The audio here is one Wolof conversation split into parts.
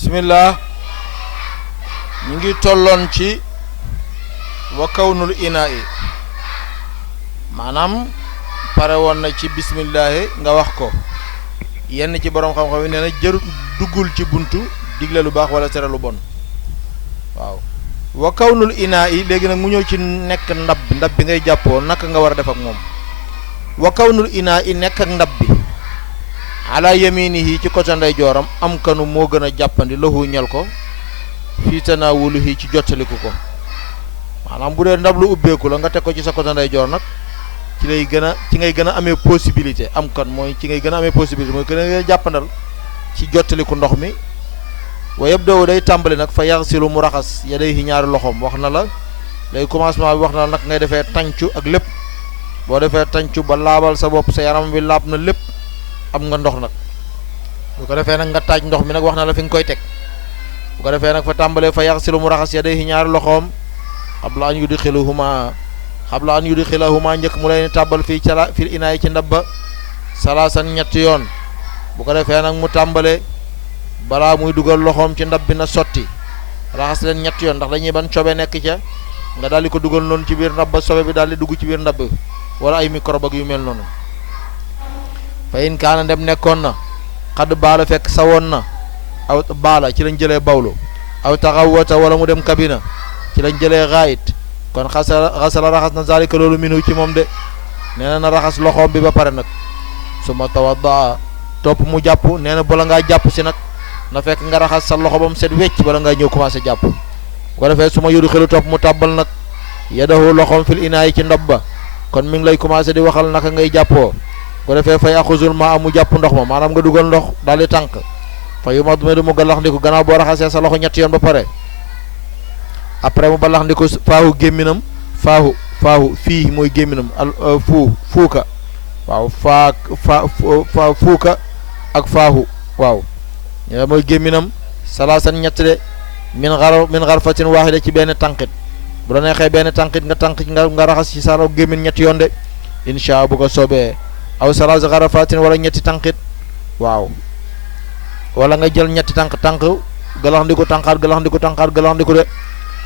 bismillah ñu ngi tolloon ci wa kawnul inaa'i maanaam pare woon na ci bismillahi nga wax ko yenn ci borom xam-xam yi nee na jërut duggul ci buntu digle lu baax wala tere lu bon waaw wa kawnul inaa'i léegi nag mu ñëw ci nekk ndab bi ngay jàppoo naka nga war a def ak moom wa kawnul inaa'i nekk ak ndab bi ala yaminihi ci côté ndeyjooram am kanu moo gën a jàppandi lahu ñel ko fii tanaawuluhi ci jottaliku ko maanaam bu dee ndab lu ubbeeku la nga teg ko ci sa côté ndeyjoor nag ci ngay gën a amee possibilité am kan mooy ci ngay gën a amee possibilité mooy gën a jàppandal ci jottaliku ndox mi wa yabda'u day tàmbali nag fa yaxsilu mu raxas yadayhi ñaari loxoom wax na la léegi commencement bi wax na la nag ngay defee tàncu ak lépp boo defee tàncu ba laabal sa bopp sa yaram bi laab na lépp am nga ndox nag bu ko defee nag nga taaj ndox mi nag wax na la fi nga koy teg bu ko defee nag fa tàmbalee fa yaxsilu mu raxas yadayhi ñaari loxoom qabla an yudxilahuma njëkk mu leen tàbbal fil inaay ci ndab ba salaasan ñetti yoon bu ko defee nag mu tàmbalee balaa muy dugal loxoom ci ndab bi na sotti raxas leen ñetti yoon ndax dañuy ban sobe nekk ca nga daal di ko dugal noonu ci biir ndab ba sobe bi daal di dugg ci biir ndab bi wala ay microbe ak yu mel noonu fa in kaana dem nekkoon na xadd baala fekk sawoon na aw baala ci lañ jëlee bawlu aw taxawata wala mu dem kabina ci lañ jëlee xaayit kon xasala raxas na zalika loolu minu ci moom de nee na raxas loxoom bi ba pare nag suma tawaddaa topp mu jàpp nee na bala ngaa jàpp si nag na fekk nga raxas sa loxo ba mu set wecc bala ngaa ñëw commencé jàpp ko defee su ma yudu xelu topp mu tàbbal nag yadahu loxoom fil inaayi ci ndob ba kon mi ngi lay commencé di waxal naka ngay jàppoo ko defee fay axusul ma amu jàpp ndox ma maanaam nga dugal ndox daal di tànk fa yu mad du mu galax ndiku gannaaw boo raxasee sa loxo ñetti yoon ba pare après mu balax ndiku faahu gémminam faahu fii mooy gémminam fuuka waaw fuuka ak faahu waaw mooy gémminam salaasan ñett de min xarfatin waaxida ci benn tànqit bu la neexee benn tànqit nga raxas ci sa gémmin ñetti yoon de insha bu ko soobee aw salaasa xarafatin wala ñetti tànqit waaw wala nga jël ñetti tànk galax ndiku tànqaat de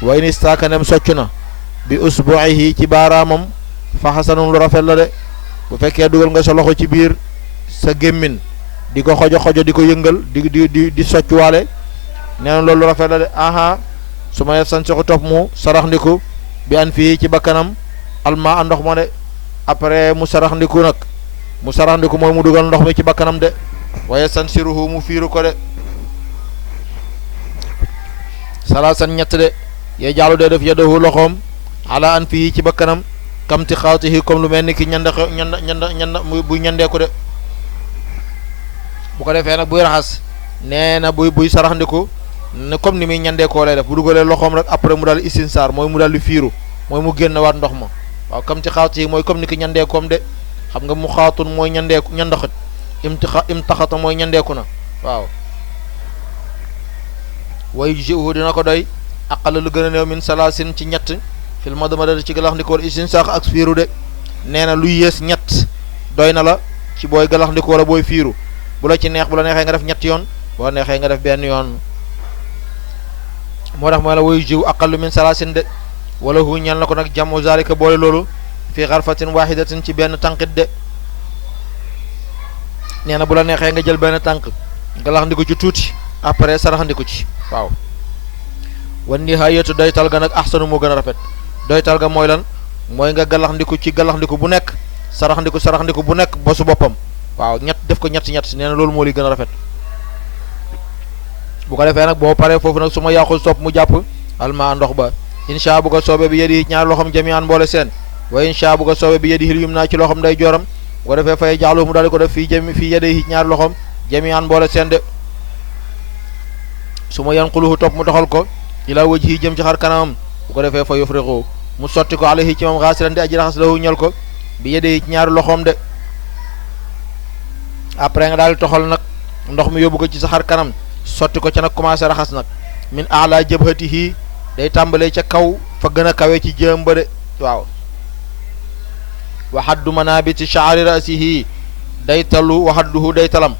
way ni staaka nem socc na bi usbu'ihi ci baaraamam fa xasanun lu rafet la de bu fekkee dugal nga sa loxo ci biir sa gémmin di ko xojo di ko yëngal di socc waale nee na loolu lu rafet la de aha su ma yef san soxu topp mu sarax ndiku bi an fii ci bakkanam alma a ndox ma de après mu sarax ndiku mooy mu dugal ndox mi ci bakkanam de waaye san siruhu mu fiiru ko de salaasan ñett de yee jaalu dee def yadahu loxoom ala an fii ci bakkanam kamti xaatihi comme lu mel ni ki ñanda buy ñandeeku de bu ko defee nag buy raxas nee na buy saraxndiku ne comme ni muy ñandeekoo lay def bu dugalee loxoom rek après mu daal istinsaar mooy mu daal di fiiru mooy mu génn waat ndox ma waaw kamti xaatihi mooy comme ni ki ñandeekoom de xam nga mu xaatun mooy ñandeeku ñandaxit imtaxata mooy ñandeeku na waaw way jiwu dina ko doy aqala lu gën a néew min salaasin ci ñett fil madmada ci galax ndiko wala istinsaax ak fiiru de nee na luy yées ñett doy na la ci booy galax ndiko wala booy fiiru bu la neexee nga def ñetti yoon boo neexee nga def benn yoon moo tax mooy la way jiw aqalu min salaasin de wala hu ñal na ko nag jamu zalika boole loolu fi xarfatin wahidatin ci benn tànqit de nee na bu la neexee nga jël benn tànk galax ndiko ci tuuti après sarax ndiko ci waaw wan nihaayatu doytal ga nag ahsanu moo gën a rafet doytal ga mooy lan mooy nga galax ndiku bu nekk sarax ndiku bu nekk bosu boppam waaw ñett def ko ñett nee na loolu moo li gën a rafet bu ko defee nag boo paree foofu nag su ma yàqul sopp mu jàpp alma ndox ba insha bu ko soobee bi yedi ñaari loxam jami'an mboole seen wa insha bu ko soobee bi yedi yum naa ci loxam day jooram bu ko defee fay jaalu mu daal di ko def fii yedi ñaari loxam jami'an mboole seen de su ma yanquluhu topp mu doxal ko ila wajhi jëm ci xar kanamam bu ko defee fa yufriqu mu sotti ko alayhi ci moom xaasiran di aji raxas lahu ñal ko bi yedee ci ñaari loxoom de après nga daal di toxal nag ndox mi yóbbu ko ci sa xar kanam sotti ko ca nag commencé raxas nag min ala jabhatihi day tàmbalee ca kaw fa gën a kawe ci jëm ba de waaw wa haddu manabiti sha'ri ra'sihi day talu wa hadduhu day talam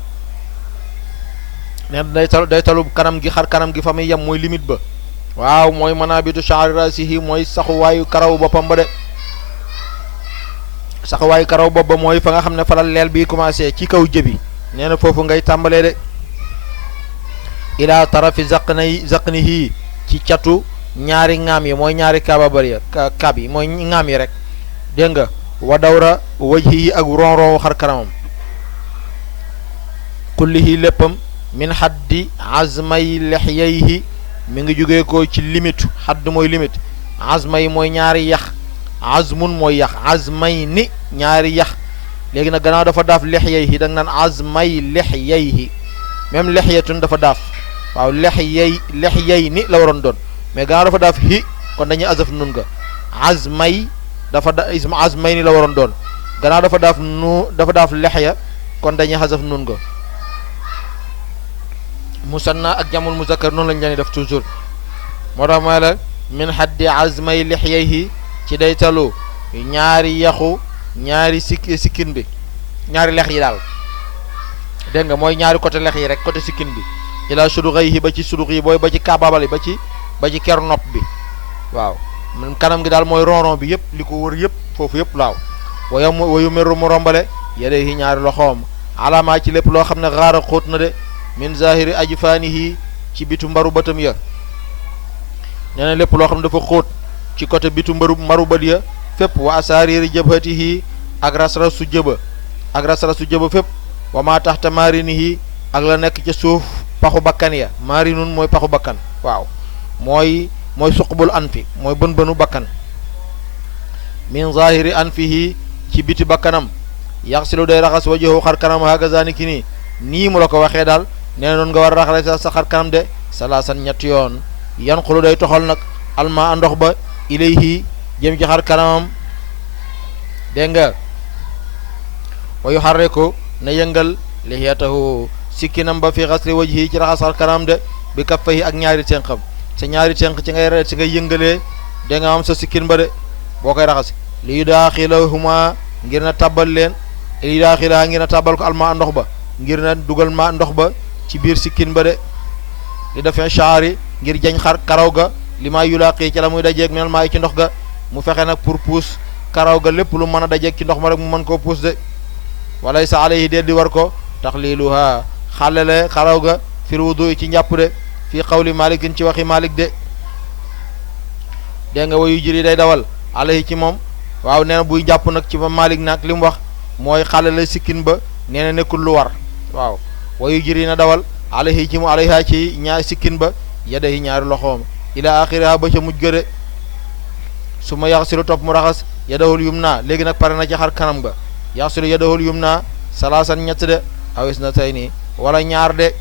neen day talu kanam gi xar kanam gi fa muy yem mooy limite ba waaw mooy manabitu sha'ri rasihi mooy saxuwaayu karaw boppam ba de saxuwaayu karaw bopp ba mooy fa nga xam ne falal leel bi commencé ci kaw jëbi nee na foofu ngay tàmbalee de ila tarafi zaqnihi ci catu ñaari ŋaam yi mooy ñaari kaaba ya kaab yi mooy ŋaam yi rek dégg nga wa dawra wajhi yi ak ronron xar kanamam kullihi léppam min xaddi azmay lexyayhi mi ngi jógee ko ci limite xadd mooy limite azmay mooy ñaari yax azmun mooy yax azmay ni ñaari yax léegi nag gannaaw dafa daaf lexyayhi da nga naan azmay lexyayhi même lexyatun dafa daaf waaw lexyay ni la waroon doon mais gannaaw dafa daaf hi kon dañuy azaf nun nga azmay azmay ni la waroon doon gannaaw dafa daaf lexya kon dañuy azaf nun nga musanna ak jamul muzakkar noonu lañ leen def toujours moo tax mooy la min xaddi azmay lixyayhi ci day talu ñaari yaxu ñaari sikkin bi ñaari lex yi daal dégg nga mooy ñaari côté lex yi rek côté sikkin bi ila suduxayhi ba ci sudux yi booy ba ci kaababali ba ci ker nopp bi waaw kanam gi daal mooy ronron bi yëpp li ko wër yëpp foofu yëpp laaw wayu meru mu rombale yadayhi ñaari loxoom alama ci lépp loo xam ne xaara xóot na de min zahiri ajfaanihi ci bitu mbaru bëtam ya nee na lépp loo xam ne dafa xóot ci côté bitu mbaru bët ya fépp wa asaariri jabhatihi ak rasrasu jëba fépp wa ma taxta marinihi ak la nekk ca suuf paxu bakkan ya marinun mooy paxu bakkan waaw mooy suqbul anfi mooy bën bakkan min zahiri anfihi ci biti bakkanam yaxsilu day raxas wajahu xar kanam hagazaani ki nii mu la ko waxee daal nee na noonu nga war a raxale sa xar kanam de salaasan ñetti yoon yan xulu day toxal nag alma a ndox ba ilayhi jëm ci xar kanamam dégg nga wa yuharriku na yëngal lihiyatahu sikkinam ba fi xasri wajhi ci raxas xar kanam de bi kaffahi ak ñaari tenqam sa ñaari tenq ci ngay yëngalee da nga am sa sikkin ba de boo koy raxas li yudaaxilahuma ngir na tàbbal leen li yudaaxilaha ngir na tàbbal ko alma a ndox ba ngir na dugal ma ndox ba ci biir sikkin ba de li defee shaari ngir jañ xar karaw ga li maa yulaaqi ci la muy dajeeg minal maa ci ndox ga mu fexe nag pour puus karaw ga lépp lu mën a dajeeg ci ndox ma rek mu mën koo puus de walay sa alayhi déet di war ko taxliluha xàllale xaraw ga fir wudu ci njàpp de fii qawli malikin ci waxi malik de dégg nga wayu jëri day dawal alayhi ci moom waaw nee na buy jàpp nag ci ba malik nag li mu wax mooy xàllale sikkin ba nee na nekkul lu war waaw wayu jëri na dawal alayhi ci mu alayha ci ñaari sikkin ba yadahi ñaari loxoom ila axiriha ba ca mujj gëde su ma yaxsilu topp mu raxas yadahul yumna léegi nag pare na ci xar kanam ga yaxsilu yadahul yumna salaasan ñett de awis na tey nii wala ñaar de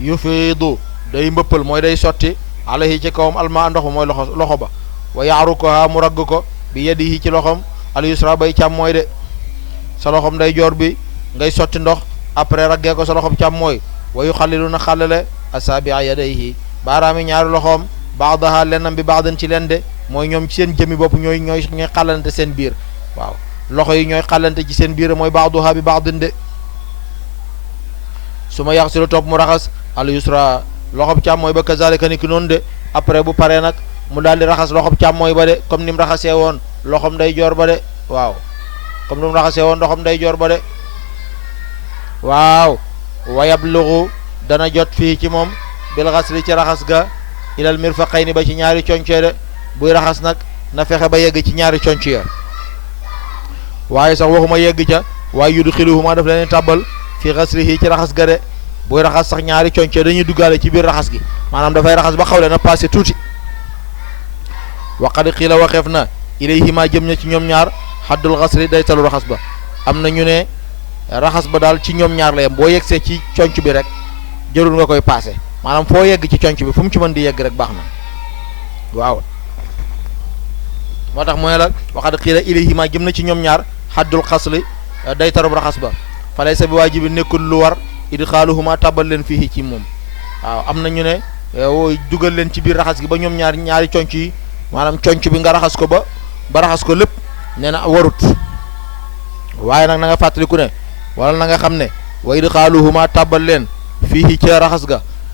yufiidu day mbëppal mooy day sotti alayhi ci kawam alma ndox ba mooy loxo ba wa yaarukoha mu ragg ko bi yadihi ci loxom al yusra bay càmmooy de sa loxom day joor bi ngay sotti ndox après raggee ko sa loxom càmmooy wa yuxallilu na xàllale asaabi'a yadayhi baaraami ñaari loxoom baadaha lennam bi baadan ci leen de mooy ñoom ci seen jëmi bopp ñooy xàllante seen biir waaw loxo yi ñooy xàllante ci seen biir mooy baaduha bi baadin de su ma yaxsilu topp mu raxas al yusra loxob càmmooy ba kazalika ni ki noonu de après bu paree nag mu daal di raxas loxob càmmooy ba de comme ni mu raxasee woon loxom day joor ba de waaw comme ni mu raxasee woon loxom day joor ba de waaw wa yablugu dana jot fii ci moom bil xasli ci raxas ga ilal mirfaqayni ba ci ñaari concee de buy raxas nag na fexe ba yegg ci ñaari conc ya waaye sax waxuma yegg ca waaye yudxiluhuma daf leen tàbbal fi xaslihi ci raxas ga de buy raxas sax ñaari concee dañuy duggaale ci biir raxas gi maanaam dafay raxas ba xawle na passé tuuti waqad xiila waxeef na ilayhima jëm na ci ñoom ñaar xaddul xasli day talu raxas ba am na ñu ne raxas ba daal ci ñoom ñaar la yem boo yegsee ci conc bi rek jërul nga koy passé maanaam foo yegg ci conc bi fu mu ci mën di yegg rek baax na waaw moo tax mooy la waxad xiila ilayhima jëm na ci ñoom ñaar xaddul xasli day tarub raxas ba falay sa bi waajibi nekkul lu war idxaaluhuma tàbbal leen fii ci moom waaw am na ñu ne dugal leen ci biir raxas gi ba ñoom ñaari conc yi maanaam conc bi nga raxas ko ba raxas ko lépp nee na warut waaye nag na nga fàttaliku ne wala na nga xam ne wa idxaaluhuma tàbbal leen fii ca raxas ga